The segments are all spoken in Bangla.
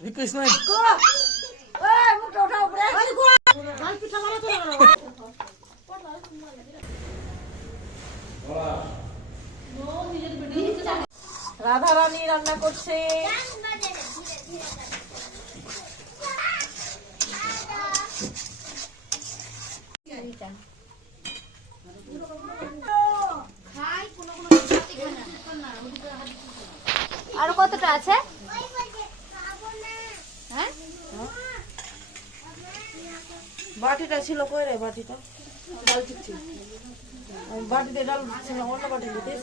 কৃষ্ণ মুখটা ওঠা উপরে পিঠা বানাতে রাধা রানী রান্না করছে। আর কতটা আছে? হ্যাঁ বাটিটা ছিল কই রে? বাটিটা ডাল চিপছি, বাটিতে ডাল ছিল, অন্য বাটি দিতিস।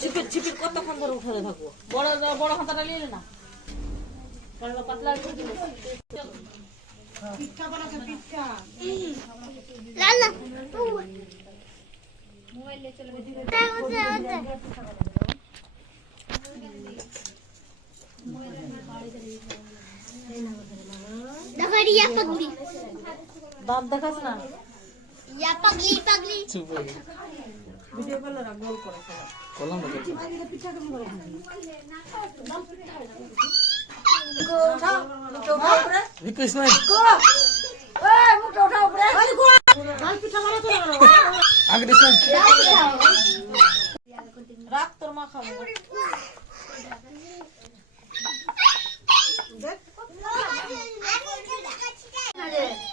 চিপির চিপির কতক্ষণ ধরে উঠাতে থাকবো? বড় বড় হাতাটা নিলে না, কারণ পাতলা করে দিলে পিঠা বানাতে পিঠা লালা মোবাইল ले चलो दफड़िया पगली দাঁত দেখাস না, या पगली पगली চুপ হয়ে ভিডিও করলে না গোল করে করলাম না পিঠা কেমন করে মুখটা ওঠা উপরে কৃষ্ণ মুখটা ওঠা উপরে ডাল পিঠা বানাতে আগে দিস রাখ, তোর মা খাবে।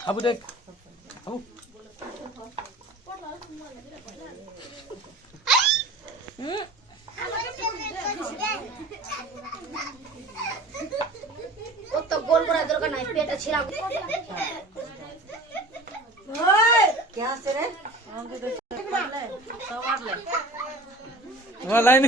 আবু দেখ আবু तो गोल करा दरकार নাই পেটা ছিড়া ওই क्या से रे? हम तो सब मार ले লাইন